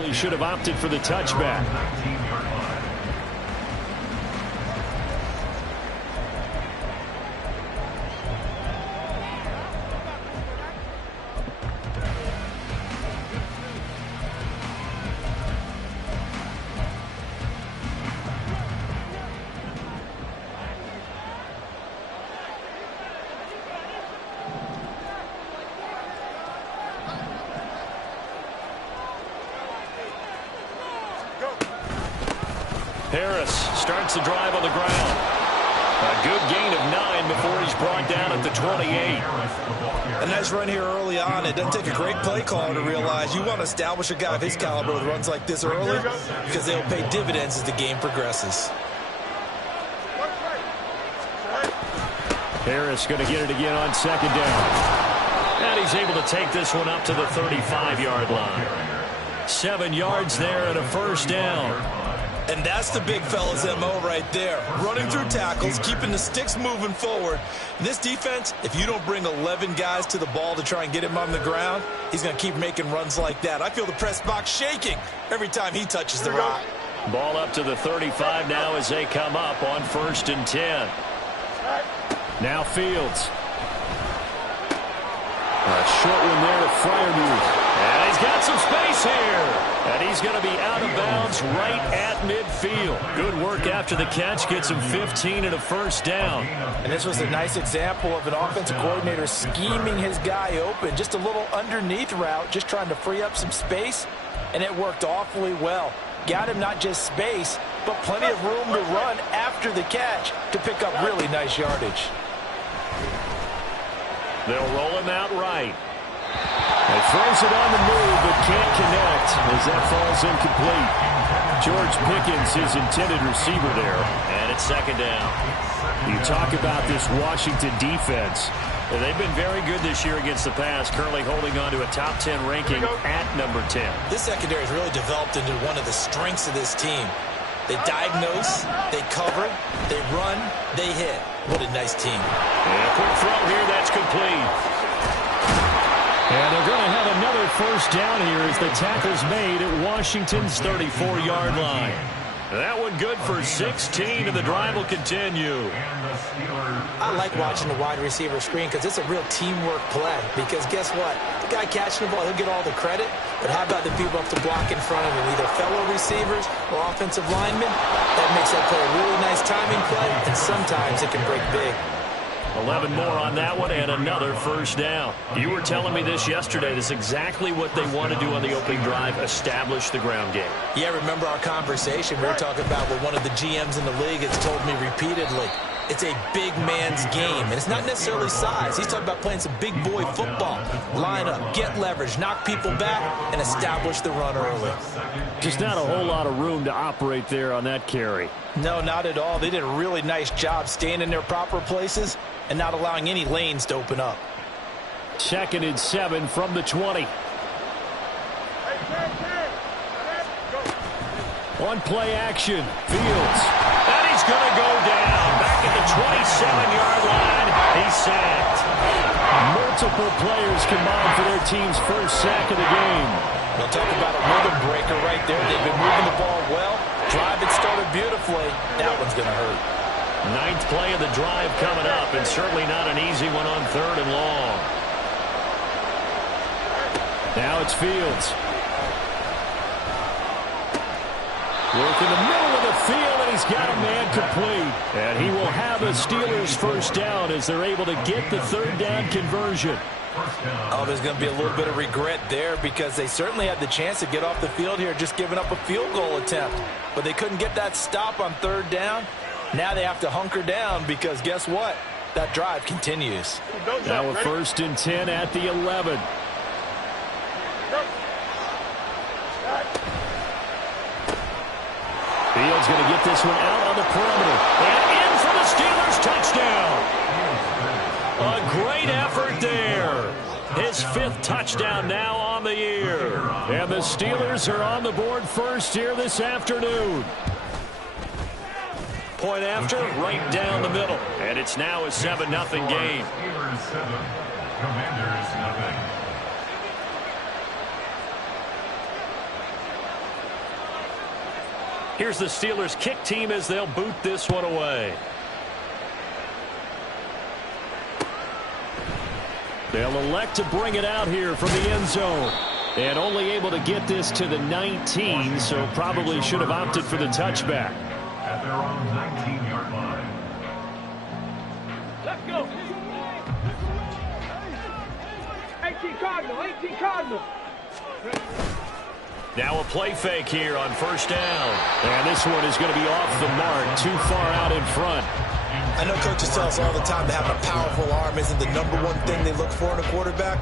Probably should have opted for the touchback. Harris starts the drive on the ground. A good gain of 9 before he's brought down at the 28. A nice run here early on. It doesn't take a great play caller to realize you want to establish a guy of his caliber with runs like this early because they'll pay dividends as the game progresses. Harris going to get it again on second down. And he's able to take this one up to the 35-yard line. 7 yards there and a first down. And that's the big fella's MO right there. Running through tackles, keeping the sticks moving forward. This defense, if you don't bring 11 guys to the ball to try and get him on the ground, he's going to keep making runs like that. I feel the press box shaking every time he touches the rock. Ball up to the 35 now as they come up on 1st and 10. Now Fields. A short one there to Freiermuth. And he's got some space here. And he's going to be out of bounds right at midfield. Good work after the catch. Gets him 15 and a first down. And this was a nice example of an offensive coordinator scheming his guy open. Just a little underneath route, just trying to free up some space. And it worked awfully well. Got him not just space, but plenty of room to run after the catch to pick up really nice yardage. They'll roll him out right. He throws it on the move, but can't connect as that falls incomplete. George Pickens, his intended receiver there, and it's second down. You talk about this Washington defense. They've been very good this year against the pass, currently holding on to a top 10 ranking at number 10. This secondary has really developed into one of the strengths of this team. They diagnose, they cover, they run, they hit. What a nice team. And a quick throw here, that's complete. And they're going to have another first down here as the tackle's made at Washington's 34-yard line. That one good for 16, and the drive will continue. I like watching the wide receiver screen because it's a real teamwork play. Because guess what? The guy catching the ball, he'll get all the credit. But how about the people up to block in front of him, either fellow receivers or offensive linemen? That makes that play a really nice timing play, and sometimes it can break big. 11 more on that one and another first down. You were telling me this yesterday. This is exactly what they want to do on the opening drive, establish the ground game. Yeah, remember our conversation? We were talking about what one of the GMs in the league has told me repeatedly. It's a big man's game, and it's not necessarily size. He's talking about playing some big boy football. Line up, get leverage, knock people back, and establish the run early. Just not a whole lot of room to operate there on that carry. No, not at all. They did a really nice job staying in their proper places and not allowing any lanes to open up. 2nd and 7 from the 20. On play action, Fields. And he's going to go down. Back at the 27-yard line. He's sacked. Multiple players combined for their team's first sack of the game. We'll talk about a rhythm breaker right there. They've been moving the ball well. Drive had started beautifully. That one's going to hurt. 9th play of the drive coming up, and certainly not an easy one on 3rd and long. Now it's Fields. Work in the middle of the field, and he's got a man complete. And he will have a Steelers first down as they're able to get the 3rd down conversion. Oh, there's going to be a little bit of regret there because they certainly had the chance to get off the field here, just giving up a field goal attempt. But they couldn't get that stop on 3rd down. Now they have to hunker down because guess what? That drive continues. Now a 1st and 10 at the 11. Fields going to get this one out on the perimeter. And in for the Steelers touchdown. A great effort there. His 5th touchdown now on the year. And the Steelers are on the board first here this afternoon. Point after, right down the middle. And it's now a 7-0 game. Here's the Steelers kick team as they'll boot this one away. They'll elect to bring it out here from the end zone. And only able to get this to the 19, so probably should have opted for the touchback. At their own 19-yard line. Let's go. 18 Cardinal, 18 Cardinal. Now a play fake here on first down. And this one is going to be off the mark, too far out in front. I know coaches tell us all the time that having a powerful arm isn't the #1 thing they look for in a quarterback.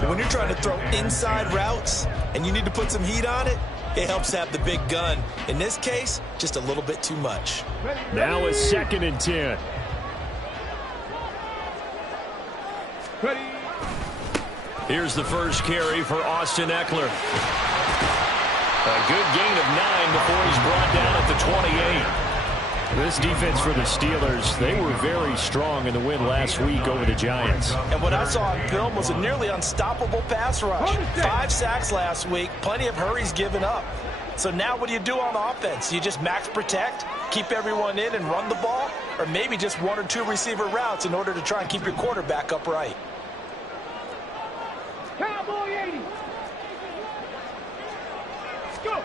But when you're trying to throw inside routes and you need to put some heat on it, it helps have the big gun. In this case, just a little bit too much. Now a 2nd and 10. Ready. Here's the first carry for Austin Eckler. A good gain of 9 before he's brought down at the 28. This defense for the Steelers, they were very strong in the win last week over the Giants. And what I saw on film was a nearly unstoppable pass rush. 5 sacks last week, plenty of hurries given up. So now what do you do on offense? You just max protect, keep everyone in and run the ball, or maybe just 1 or 2 receiver routes in order to try and keep your quarterback upright. Cowboy 80. Go.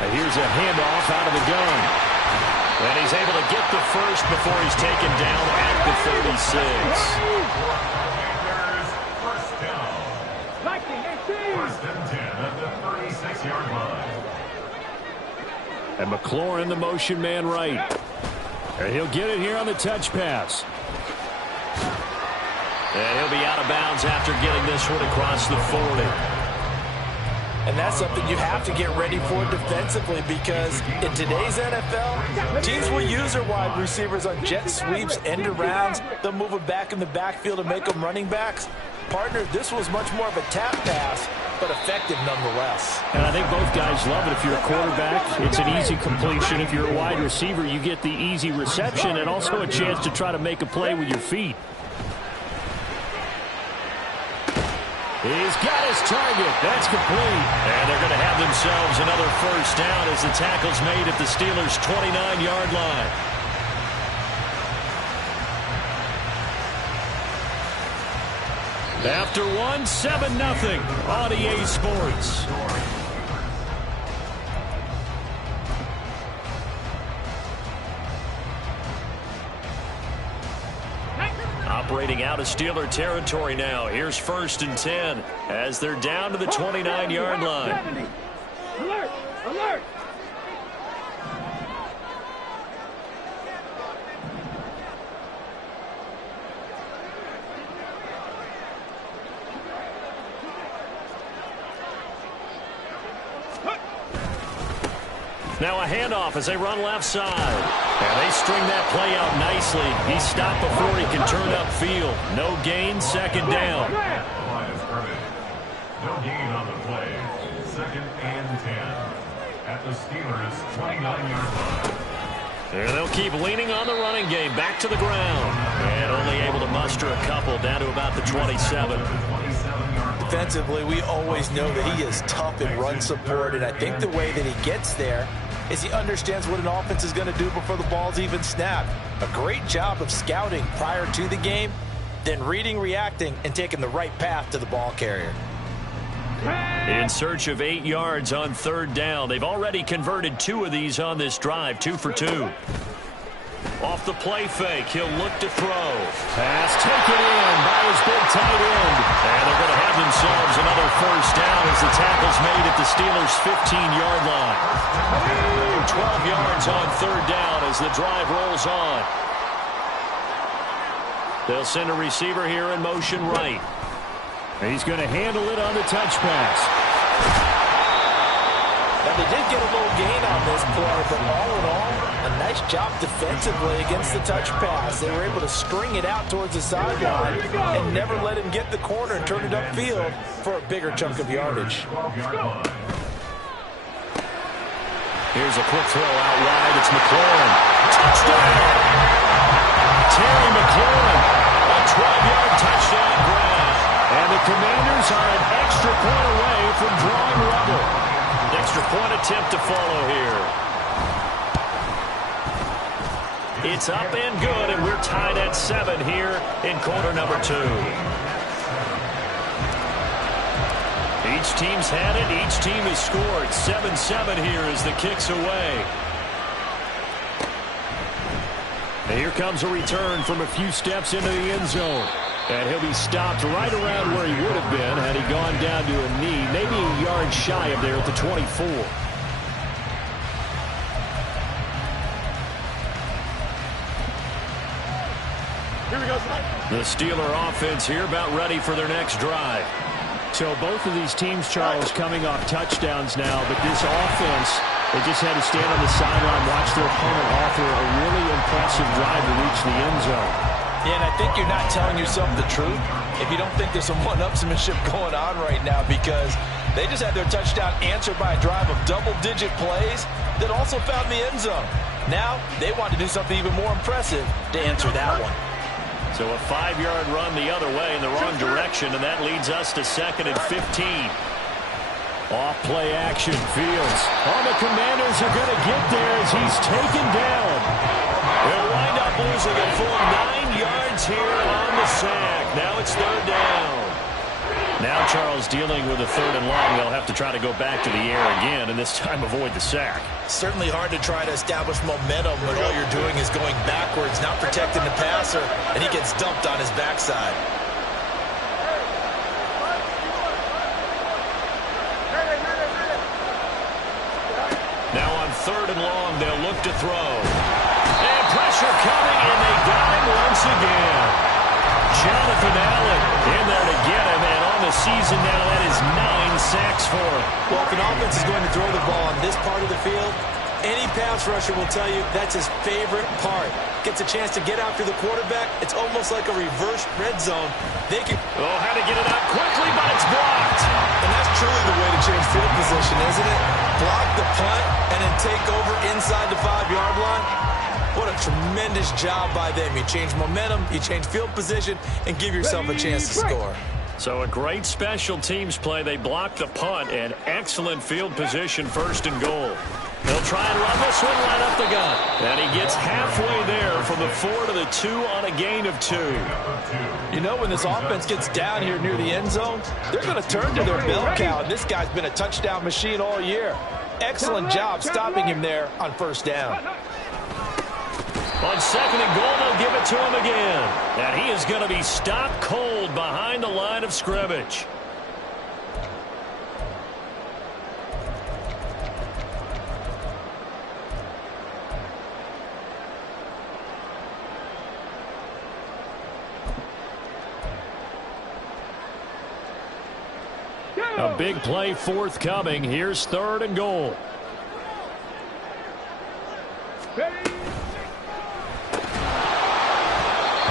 Here's a handoff out of the gun. And he's able to get the first before he's taken down at the 36. First down. 1st and 10 at the 36-yard line. And McLaurin, the motion man right. And he'll get it here on the touch pass. And he'll be out of bounds after getting this one across the 40. And that's something you have to get ready for defensively, because in today's NFL, teams will use their wide receivers on jet sweeps, end arounds. They'll move them back in the backfield and make them running backs. Partner, this was much more of a tap pass, but effective nonetheless. And I think both guys love it. If you're a quarterback, it's an easy completion. If you're a wide receiver, you get the easy reception and also a chance to try to make a play with your feet. He's got his target. That's complete. And they're going to have themselves another first down as the tackle's made at the Steelers' 29-yard line. After one, 7-0 on EA Sports. Operating out of Steeler territory now. Here's 1st and 10 as they're down to the 29-yard line. Alert! Alert! Now a handoff as they run left side. And they string that play out nicely. He's stopped before he can turn upfield. No gain, 2nd down. Line is scrimmage. No gain on the play. 2nd and 10 at the Steelers' 29-yard line. And they'll keep leaning on the running game. Back to the ground. And only able to muster a couple down to about the 27. Defensively, we always know that he is tough in run support, and I think the way that he gets there is he understands what an offense is going to do before the ball's even snapped. A great job of scouting prior to the game, then reading, reacting, and taking the right path to the ball carrier. In search of 8 yards on 3rd down. They've already converted 2 of these on this drive, 2 for 2. Off the play fake, he'll look to throw. Pass taken in by his big tight end. And they're going to have themselves another first down as the tackle's made at the Steelers' 15-yard line. 12 yards on 3rd down as the drive rolls on. They'll send a receiver here in motion right. He's going to handle it on the touch pass. Now, they did get a little gain on this play, but all in all, a nice job defensively against the touch pass. They were able to string it out towards the sideline and never let him get the corner and turn it upfield for a bigger chunk of yardage. Here's a quick throw out wide. It's McLaurin. Touchdown! Terry McLaurin. A 12-yard touchdown grab. And the Commanders are an extra point away from drawing level. Extra Two-point attempt to follow here. It's up and good, and we're tied at 7 here in quarter number 2. Each team's had it. Each team has scored. 7-7 here as the kick's away. And here comes a return from a few steps into the end zone. And he'll be stopped right around where he would have been had he gone down to a knee, maybe a yard shy of there at the 24. Here we go, the Steeler offense here about ready for their next drive. So both of these teams, Charles, coming off touchdowns now, but this offense, they just had to stand on the sideline, watch their opponent offer a really impressive drive to reach the end zone. Yeah, and I think you're not telling yourself the truth if you don't think there's some one-upsmanship going on right now, because they just had their touchdown answered by a drive of double-digit plays that also found the end zone. Now they want to do something even more impressive to answer that one. So a 5-yard run the other way in the wrong direction, and that leads us to 2nd and 15. Off play action, Fields. Oh, the Commanders are going to get there as he's taken down. They'll wind up losing a full 9 yards here on the sack. Now it's 3rd down. Now Charles dealing with a 3rd and long. They'll have to try to go back to the air again, and this time avoid the sack. Certainly hard to try to establish momentum when all you're doing is going backwards, not protecting the passer, and he gets dumped on his backside. Now on 3rd and long, they'll look to throw. And pressure coming, and they got him once again. Jonathan Allen in there to get him, and on the season now, that is 9 sacks for him. Well, if an offense is going to throw the ball on this part of the field, any pass rusher will tell you that's his favorite part. Gets a chance to get after the quarterback. It's almost like a reverse red zone. They can... Oh, had to get it out quickly, but it's blocked. And that's truly the way to change field position, isn't it? Block the punt and then take over inside the 5-yard line. What a tremendous job by them. You change momentum, you change field position, and give yourself a chance to score. So a great special teams play. They block the punt, and excellent field position, 1st and goal. They'll try and run this one right up the gut. And he gets halfway there from the 4 to the 2 on a gain of 2. You know, when this offense gets down here near the end zone, they're going to turn to their bell cow, and this guy's been a touchdown machine all year. Excellent job stopping him there on 1st down. On 2nd and goal, they'll give it to him again. And he is going to be stopped cold behind the line of scrimmage. A big play forthcoming. Here's 3rd and goal.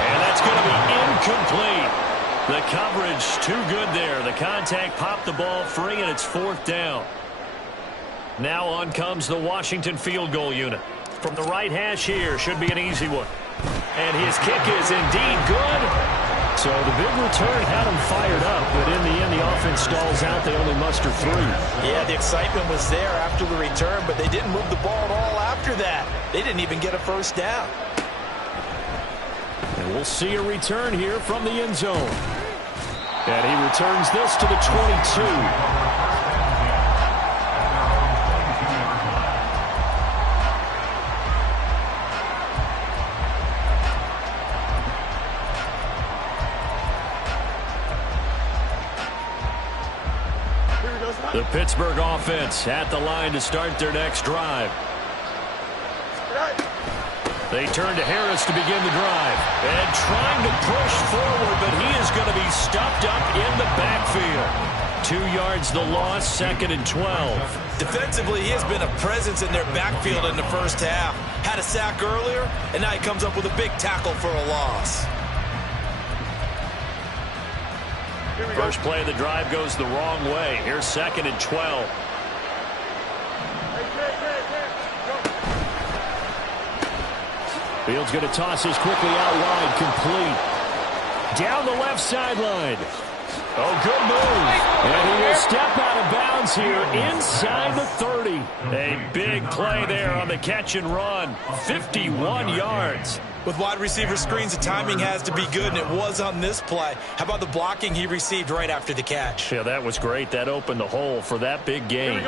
And that's going to be incomplete. The coverage too good there. The contact popped the ball free, and it's 4th down. Now on comes the Washington field goal unit. From the right hash here, should be an easy one. And his kick is indeed good. So the big return had them fired up, but in the end, the offense stalls out. They only muster 3. Yeah, the excitement was there after the return, but they didn't move the ball at all after that. They didn't even get a 1st down. And we'll see a return here from the end zone. And he returns this to the 22. The Pittsburgh offense at the line to start their next drive. They turn to Harris to begin the drive. And trying to push forward, but he is going to be stopped up in the backfield. 2 yards the loss, 2nd and 12. Defensively, he has been a presence in their backfield in the 1st half. Had a sack earlier, and now he comes up with a big tackle for a loss. First play of the drive goes the wrong way. Here's 2nd and 12. Fields going to toss this quickly out wide, complete. Down the left sideline. Oh, good move. And he will step out of bounds here inside the 30. A big play there on the catch and run. 51 yards. With wide receiver screens, the timing has to be good, and it was on this play. How about the blocking he received right after the catch? Yeah, that was great. That opened the hole for that big gain.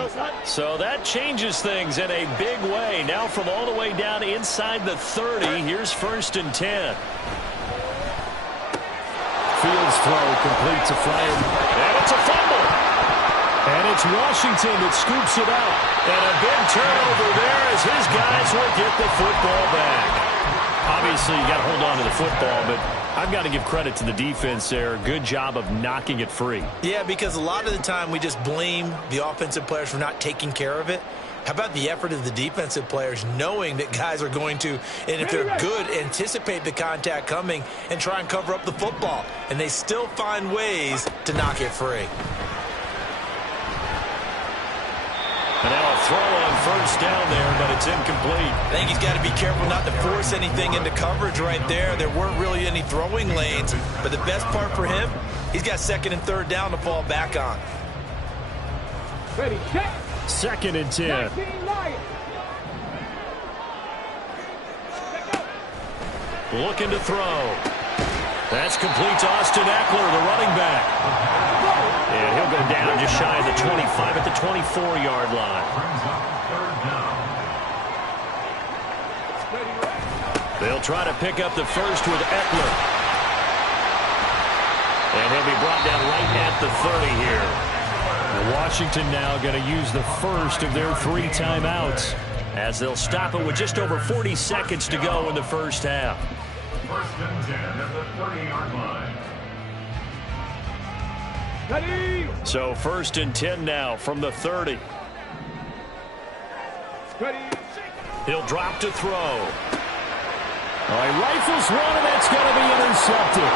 So that changes things in a big way. Now from all the way down inside the 30, here's 1st and 10. Fields throw complete to Flame. And it's a fumble. And it's Washington that scoops it up. And a big turnover there as his guys will get the football back. Obviously, you got to hold on to the football, but I've got to give credit to the defense there. Good job of knocking it free. Yeah, because a lot of the time we just blame the offensive players for not taking care of it. How about the effort of the defensive players knowing that guys are going to, and if they're good, anticipate the contact coming and try and cover up the football. And they still find ways to knock it free. And now a throw on 1st down there, but it's incomplete. I think he's got to be careful not to force anything into coverage right there. There weren't really any throwing lanes. But the best part for him, he's got 2nd and 3rd down to fall back on. Ready, check. 2nd and 10. Looking to throw. That's complete to Austin Eckler, the running back. And he'll go down just shy of the 25 at the 24-yard line. They'll try to pick up the first with Eckler. And he'll be brought down right at the 30 here. Washington now going to use the first of their 3 timeouts as they'll stop it with just over 40 seconds to go in the first half. 1st and 10 at the 30-yard line. Ready. So 1st and 10 now from the 30. Ready. He'll drop to throw. All right, rifles one, and that's going to be intercepted.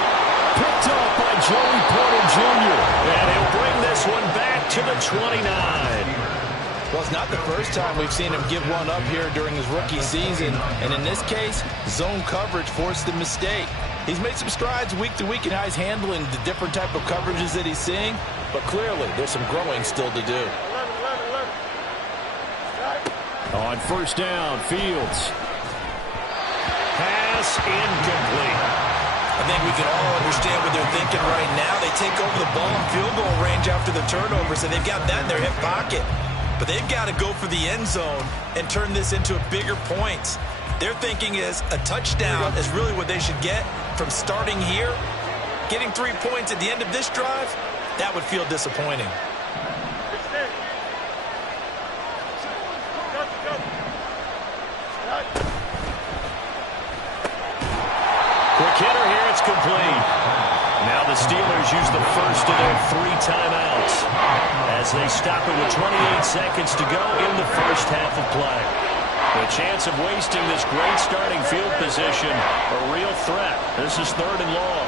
Picked up by Joey Porter Jr. And he'll bring this one back to the 29. Well, it's not the first time we've seen him give one up here during his rookie season. And in this case, zone coverage forced the mistake. He's made some strides week to week in how he's handling the different type of coverages that he's seeing. But clearly, there's some growing still to do. 11. On 1st down, Fields. Pass incomplete. I think we can all understand what they're thinking right now. They take over the ball in field goal range after the turnover, so they've got that in their hip pocket. But they've got to go for the end zone and turn this into a bigger points. Their thinking is a touchdown is really what they should get from starting here. Getting 3 points at the end of this drive, that would feel disappointing. Quick hitter here, it's complete. Now the Steelers use the first of their 3 timeouts as they stop it with 28 seconds to go in the first half of play. The chance of wasting this great starting field position, a real threat. This is 3rd and long.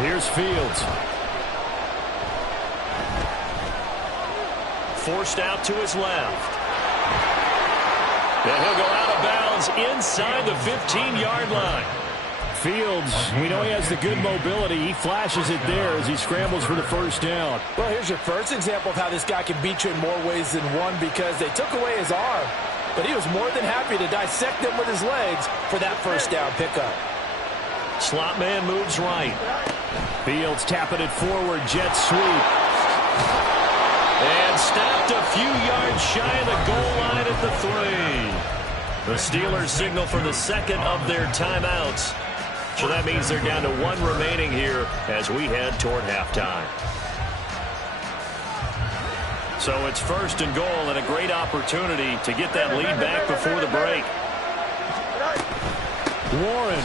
Here's Fields. Forced out to his left. And he'll go out of bounds inside the 15-yard line. Fields, we know he has the good mobility. He flashes it there as he scrambles for the first down. Well, here's your first example of how this guy can beat you in more ways than one because they took away his arm. But he was more than happy to dissect them with his legs for that first down pickup. Slot man moves right. Fields tapping it forward, jet sweep. And stopped a few yards shy of the goal line at the 3. The Steelers signal for the 2nd of their timeouts. So that means they're down to 1 remaining here as we head toward halftime. So it's 1st and goal and a great opportunity to get that lead back before the break. Warren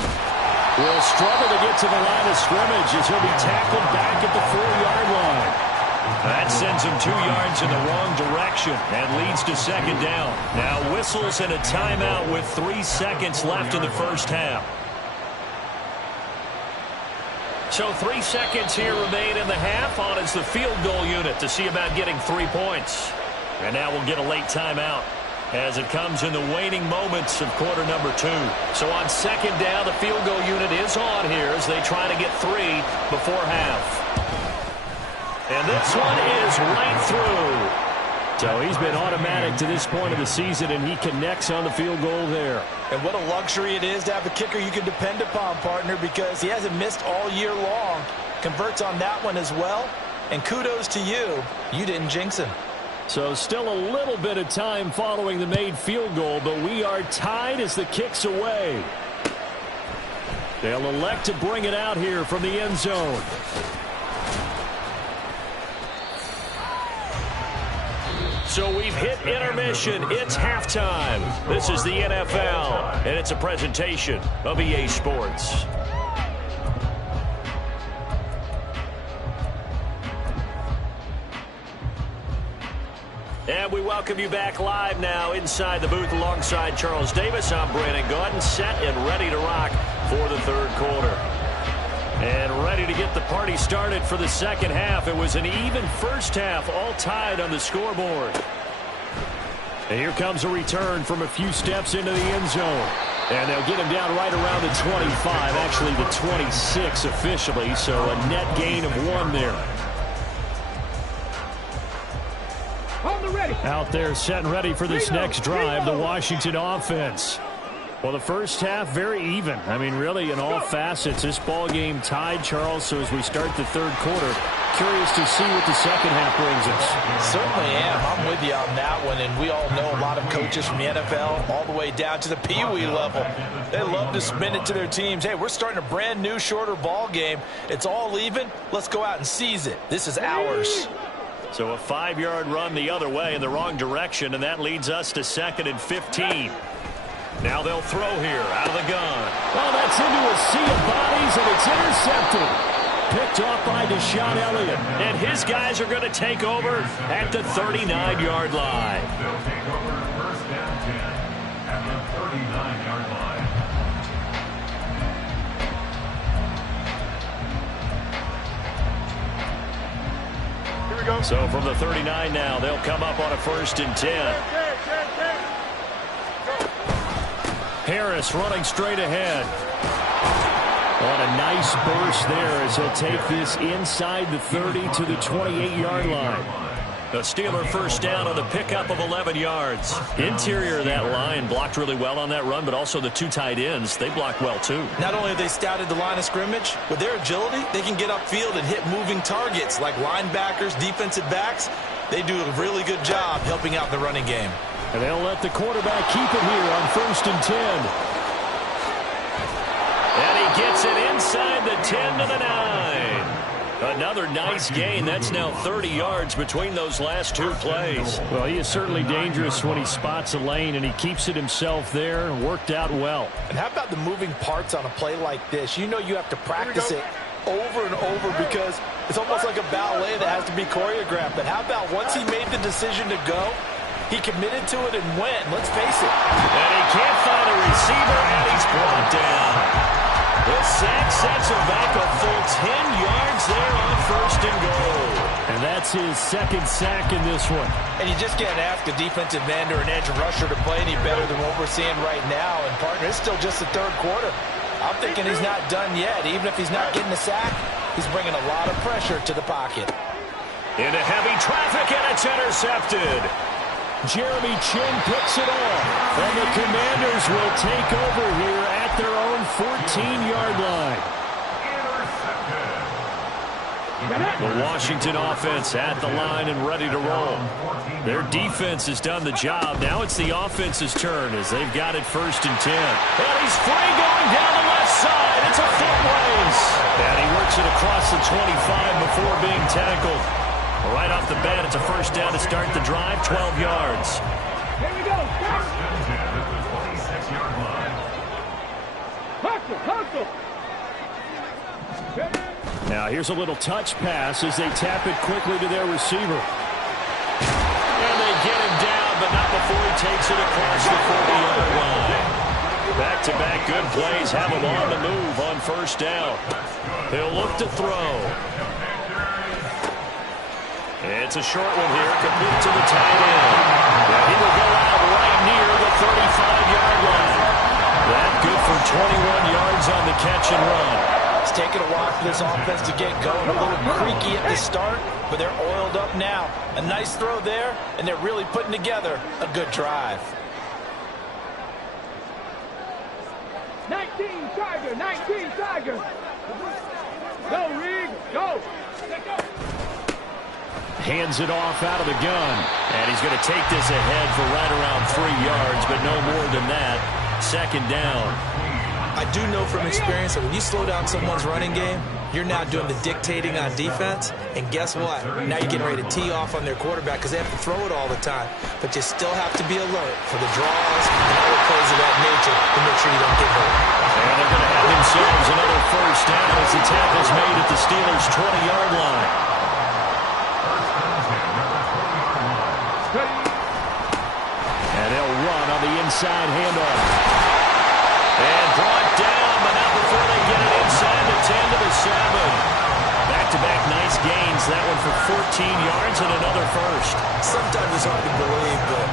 will struggle to get to the line of scrimmage as he'll be tackled back at the 4-yard line. That sends him 2 yards in the wrong direction and leads to 2nd down. Now whistles and a timeout with 3 seconds left in the first half. So 3 seconds here remain in the half on as the field goal unit to see about getting 3 points. And now we'll get a late timeout. as it comes in the waning moments of quarter number 2. So on second down, the field goal unit is on here as they try to get 3 before half. And this one is right through. So he's been automatic to this point of the season, and he connects on the field goal there. And what a luxury it is to have a kicker you can depend upon, partner, because he hasn't missed all year long. Converts on that one as well. And kudos to you. You didn't jinx him. So still a little bit of time following the made field goal, but we are tied as the kick's away. They'll elect to bring it out here from the end zone. So we've hit intermission. It's halftime. This is the NFL, and it's a presentation of EA Sports. And we welcome you back live now inside the booth alongside Charles Davis. I'm Brandon Gaudin, set and ready to rock for the third quarter. And ready to get the party started for the second half. It was an even first half, all tied on the scoreboard. And here comes a return from a few steps into the end zone. And they'll get him down right around the 25, actually the 26 officially, so a net gain of 1 there. Out there set and ready for this next drive, the Washington offense. Well, the first half, very even. I mean, really, in all facets, this ball game tied, Charles. So as we start the third quarter, curious to see what the second half brings us. Certainly am. I'm with you on that one. And we all know a lot of coaches from the NFL all the way down to the Pee-wee level. They love to spin it to their teams. Hey, we're starting a brand new, shorter ball game. It's all even. Let's go out and seize it. This is ours. So a 5-yard run the other way in the wrong direction, and that leads us to 2nd and 15. Now they'll throw here out of the gun. Oh, that's into a sea of bodies, and it's intercepted. Picked off by Deshaun Elliott. And his guys are going to take over at the 39-yard line. They'll take over first and 10 at the 39-yard line. Here we go. So from the 39 now, they'll come up on a 1st and 10. Harris running straight ahead. On a nice burst there as he'll take this inside the 30 to the 28-yard line. The Steeler first down on the pickup of 11 yards. Interior of that line blocked really well on that run, but also the 2 tight ends, they blocked well too. Not only have they scouted the line of scrimmage, with their agility, they can get upfield and hit moving targets like linebackers, defensive backs. They do a really good job helping out the running game. And they'll let the quarterback keep it here on 1st and 10. And he gets it inside the 10 to the 9. Another nice gain. That's now 30 yards between those last 2 plays. Well, he is certainly dangerous when he spots a lane, and he keeps it himself there. Worked out well. And how about the moving parts on a play like this? You know you have to practice it over and over because it's almost like a ballet that has to be choreographed. But how about once he made the decision to go, he committed to it and went. Let's face it. And he can't find a receiver, and he's brought down. The sack sets him back a full 10 yards there on 1st and goal. And that's his 2nd sack in this one. And you just can't ask a defensive end or an edge rusher to play any better than what we're seeing right now. And, partner, it's still just the third quarter. I'm thinking he's not done yet. Even if he's not getting a sack, he's bringing a lot of pressure to the pocket. Into heavy traffic, and it's intercepted. Jeremy Chin picks it off, and the Commanders will take over here at their own 14-yard line. The Washington offense at the line and ready to roll. Their defense has done the job. Now it's the offense's turn as they've got it 1st and 10. And he's free going down the left side. It's a foot race. And he works it across the 25 before being tackled. Right off the bat, it's a first down to start the drive, 12 yards. Here we go. First and 10 at the 26-yard line. Hustle. Now here's a little touch pass as they tap it quickly to their receiver. And they get him down, but not before he takes it across the 40-yard line. Back-to-back good plays have him on the move on 1st down. He'll look to throw. It's a short one here, complete to the tight end. And he will go out right near the 35-yard line. That good for 21 yards on the catch and run. It's taken a while for this offense to get going. A little creaky at the start, but they're oiled up now. A nice throw there, and they're really putting together a good drive. 19 Tiger, 19 Tiger. Go, Reed, go. Hands it off out of the gun. And he's going to take this ahead for right around 3 yards, but no more than that. Second down. I do know from experience that when you slow down someone's running game, you're now doing the dictating on defense. And guess what? Now you're getting ready to tee off on their quarterback because they have to throw it all the time. But you still have to be alert for the draws and other plays of that nature to make sure you don't get hurt. And they're going to have themselves another first down as the tackle's made at the Steelers' 20-yard line. And they'll run on the inside handoff. And brought down, but not before they get it inside the 10 to the 7. Back-to-back nice gains. That one for 14 yards and another first. Sometimes it's hard to believe, but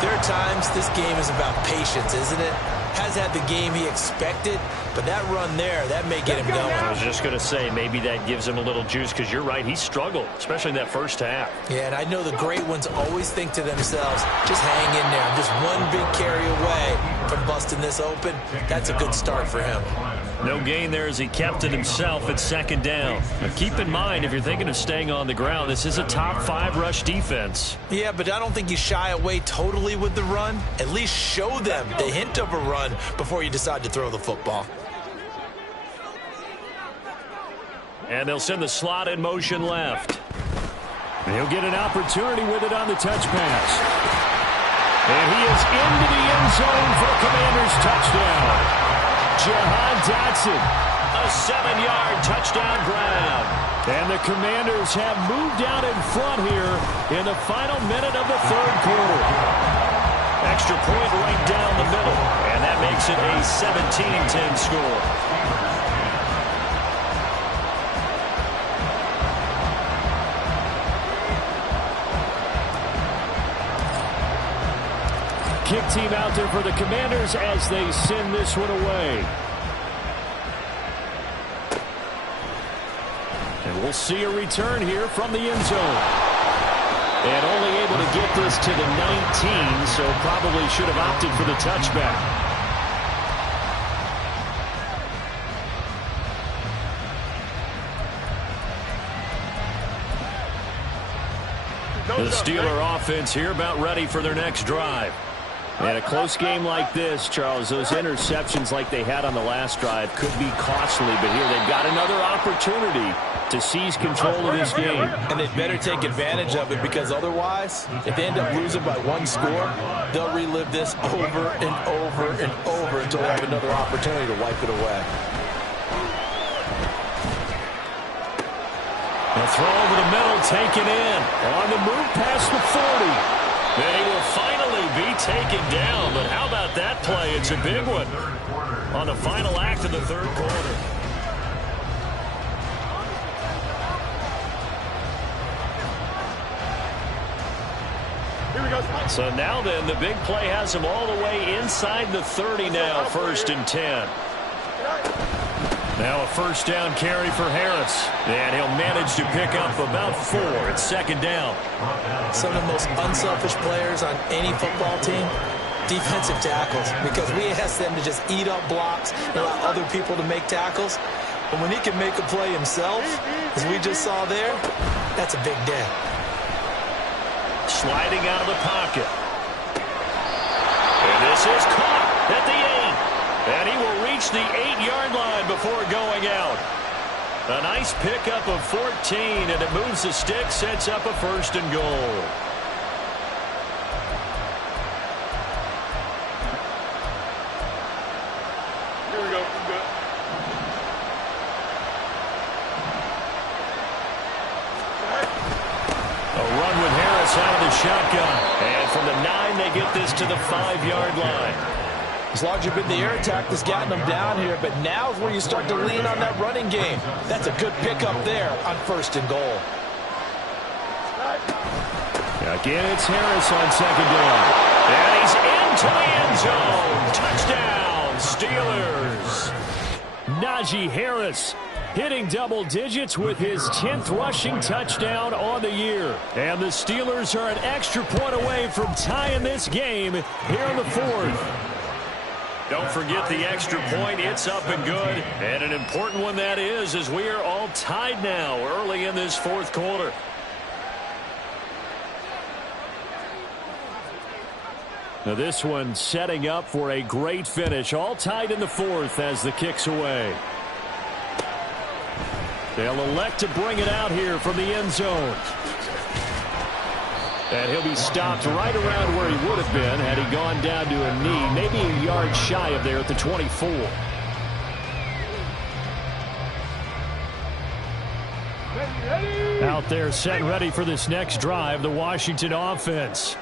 there are times this game is about patience, isn't it? Has had the game he expected, but that run there, that may get him going. I was just going to say, maybe that gives him a little juice, because you're right, he struggled, especially in that first half. Yeah, and I know the great ones always think to themselves, just hang in there. I'm just one big carry away from busting this open. That's a good start for him. No gain there as he kept it himself at second down. But keep in mind, if you're thinking of staying on the ground, this is a top 5 rush defense. Yeah, but I don't think you shy away totally with the run. At least show them the hint of a run before you decide to throw the football. And they'll send the slot in motion left. And he'll get an opportunity with it on the touch pass. And he is into the end zone for a Commanders touchdown. Jahan Dotson, a 7-yard touchdown grab. And the Commanders have moved out in front here in the final minute of the third quarter. Extra point right down the middle, and that makes it a 17-10 score. Kick team out there for the Commanders as they send this one away. And we'll see a return here from the end zone. And only able to get this to the 19, so probably should have opted for the touchback. The Steeler offense here about ready for their next drive. And a close game like this, Charles, those interceptions like they had on the last drive could be costly. But here they've got another opportunity to seize control of this game. And they'd better take advantage of it, because otherwise, if they end up losing by 1 score, they'll relive this over and over and over until they have another opportunity to wipe it away. The throw over the middle, taken in. On the move past the 40. Then he will finally be taken down. But how about that play? It's a big one on the final act of the third quarter. Here we go. So now then, the big play has him all the way inside the 30 now, 1st and 10. Now a first down carry for Harris. And he'll manage to pick up about 4 at second down. Some of the most unselfish players on any football team, defensive tackles, because we ask them to just eat up blocks and allow other people to make tackles. But when he can make a play himself, as we just saw there, that's a big day. Sliding out of the pocket. And this is caught at the 8. And he will reach the 8-yard line before going out. A nice pickup of 14, and it moves the stick, sets up a 1st and goal. Here we go. Good. A run with Harris out of the shotgun. And from the 9, they get this to the 5-yard line. As long as you've been the air attack that's gotten them down here, but now is where you start to lean on that running game. That's a good pickup there on 1st and goal. Again, it's Harris on second down. And he's into the end zone. Touchdown, Steelers. Najee Harris hitting double digits with his 10th rushing touchdown on the year. And the Steelers are an extra point away from tying this game here in the fourth. Don't forget the extra point. It's up and good. And an important one that is, as we are all tied now early in this fourth quarter. Now this one setting up for a great finish. All tied in the fourth as the kick's away. They'll elect to bring it out here from the end zone. And he'll be stopped right around where he would have been had he gone down to a knee, maybe a yard shy of there at the 24. Out there set and ready for this next drive, the Washington offense.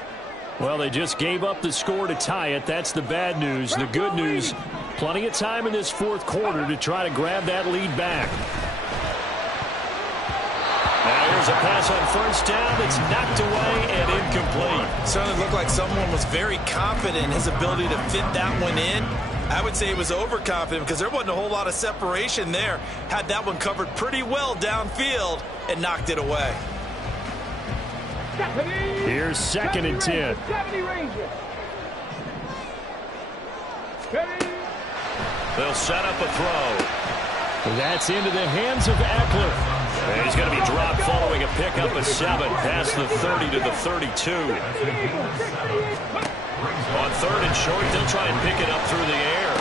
Well, they just gave up the score to tie it. That's the bad news. The good news, plenty of time in this fourth quarter to try to grab that lead back. Now here's a pass on first down that's knocked away and incomplete. Certainly looked like someone was very confident in his ability to fit that one in. I would say he was overconfident because there wasn't a whole lot of separation there. Had that one covered pretty well downfield and knocked it away. Here's second and 10. They'll set up a throw. That's into the hands of Eckler. And he's going to be dropped following a pickup of 7 past the 30 to the 32. On third and short, they'll try and pick it up through the air.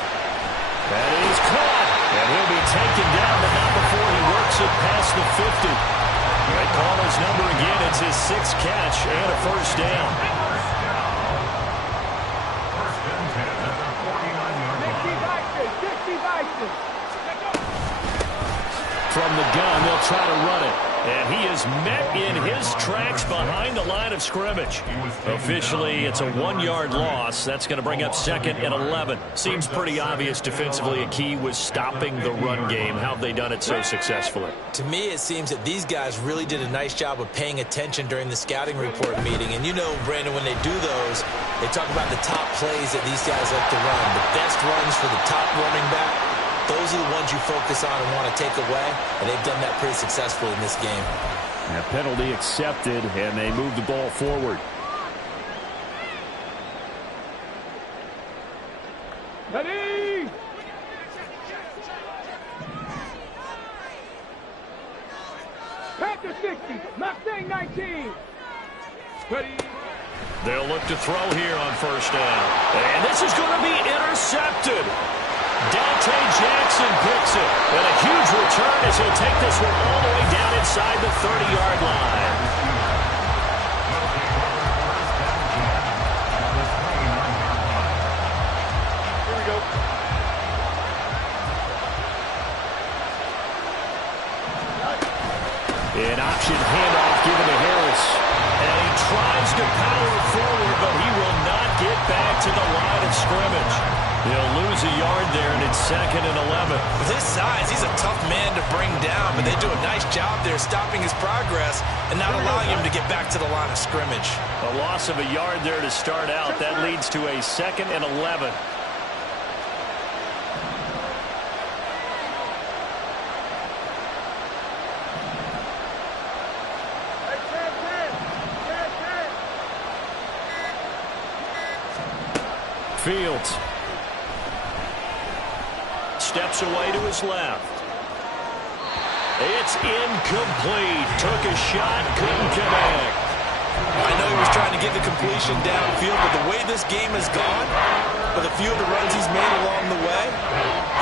That is caught. And he'll be taken down, but not before he works it past the 50. They call his number again. It's his 6th catch and a first down. From the gun, they'll try to run it. And he is met in his tracks behind the line of scrimmage. Officially, it's a 1-yard loss. That's going to bring up second and 11. Seems pretty obvious defensively. A key was stopping the run game. How have they done it so successfully? To me, it seems that these guys really did a nice job of paying attention during the scouting report meeting. And you know, Brandon, when they do those, they talk about the top plays that these guys like to run. The best runs for the top running back. Those are the ones you focus on and want to take away, and they've done that pretty successfully in this game. A penalty accepted, and they move the ball forward. Ready! Panther 60, Mustang 19. Ready? They'll look to throw here on first down. And this is going to be intercepted. Dante Jackson picks it. And a huge return as he'll take this one all the way down inside the 30-yard line. Here we go. An option handoff given to Harris. And he tries to power forward, but he will not get back to the line of scrimmage. He'll lose a yard there, and it's second and 11. With his size, he's a tough man to bring down, but they do a nice job there stopping his progress and not allowing him to get back to the line of scrimmage. A loss of a yard there to start out. That leads to a second and 11. Fields. Steps away to his left. It's incomplete. Took a shot, couldn't connect. I know he was trying to get the completion downfield, but the way this game has gone, with a few of the runs he's made along the way,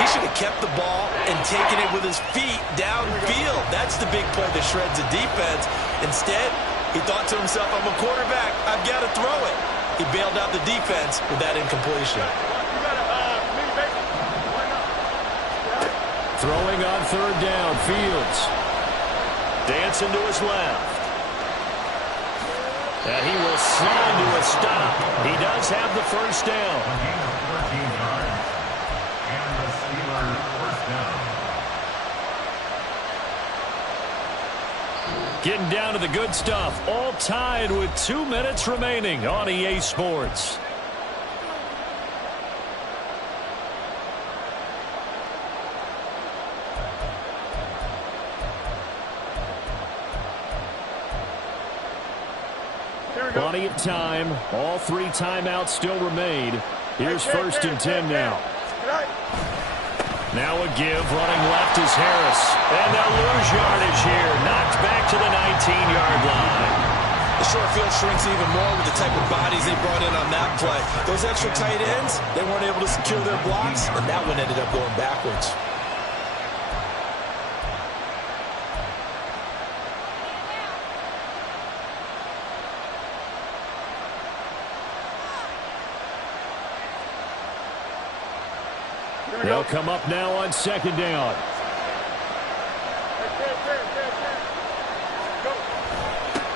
he should have kept the ball and taken it with his feet downfield. That's the big play that shreds the defense. Instead, he thought to himself, I'm a quarterback. I've got to throw it. He bailed out the defense with that incompletion. Throwing on third down, Fields. Dancing to his left. And he will slide to a stop. He does have the first down. And the Steelers first down. Getting down to the good stuff. All tied with 2 minutes remaining on EA Sports. Plenty of time. All 3 timeouts still remain. Here's 1st and 10 now. Now a give. Running left is Harris. And they'll lose yardage here. Knocked back to the 19-yard line. The short field shrinks even more with the type of bodies they brought in on that play. Those extra tight ends, they weren't able to secure their blocks, and that one ended up going backwards. They'll come up now on 2nd down.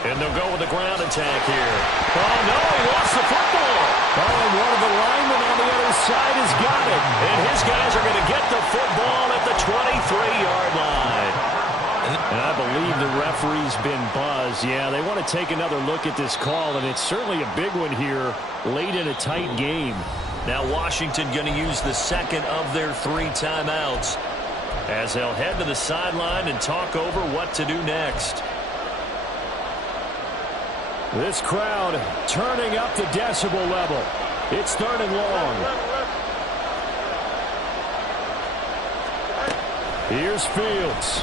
And they'll go with the ground attack here. Oh, no, he lost the football. Oh, and one of the linemen on the other side has got it. And his guys are going to get the football at the 23-yard line. And I believe the referee's been buzzed. Yeah, they want to take another look at this call, and it's certainly a big one here late in a tight game. Now Washington going to use the 2nd of their 3 timeouts as they'll head to the sideline and talk over what to do next. This crowd turning up the decibel level. It's 3rd and long. Here's Fields.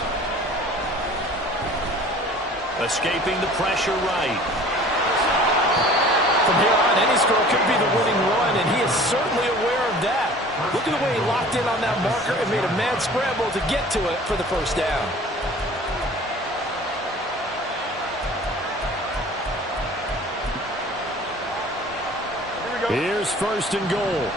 Escaping the pressure right. From here on, any score could be the winning run, and he is certainly aware of that. Look at the way he locked in on that marker and made a mad scramble to get to it for the 1st down. Here's 1st and goal.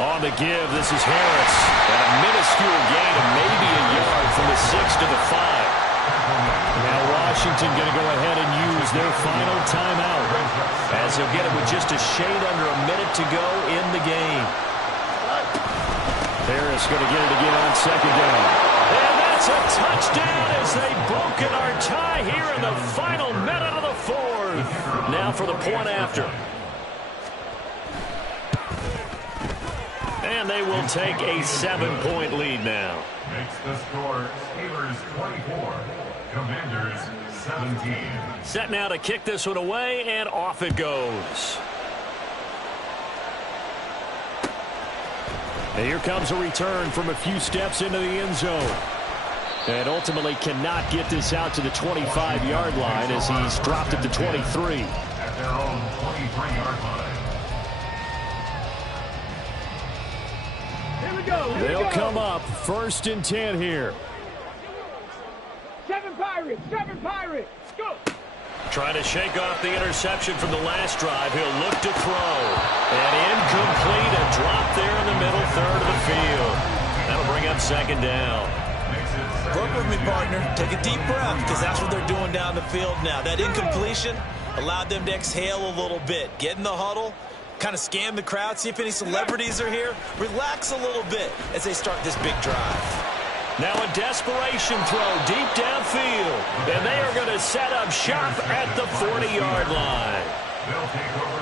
On the give, this is Harris. And a minuscule gain of maybe a yard from the 6 to the 5. Now Washington going to go ahead and use their final timeout as he'll get it with just a shade under a minute to go in the game. Harris going to get it again on 2nd down. And that's a touchdown as they broken our tie here in the final minute of the 4th. Now for the point after. And they will take a 7-point lead now. Makes the score Steelers 24, Commanders 17. Set now to kick this one away, and off it goes. And here comes a return from a few steps into the end zone. And ultimately cannot get this out to the 25-yard line as he's dropped it to 23. At their own 23-yard line. They'll come up 1st and 10 here. 7 Pirates, 7 Pirates, go! Trying to shake off the interception from the last drive. He'll look to throw. And incomplete, a drop there in the middle 3rd of the field. That'll bring up 2nd down. Work with me, partner. Take a deep breath, because that's what they're doing down the field now. That incompletion allowed them to exhale a little bit. Get in the huddle. Kind of scan the crowd, see if any celebrities are here. Relax a little bit as they start this big drive. Now a desperation throw deep downfield. And they are going to set up shop at the 40-yard line. They'll take over.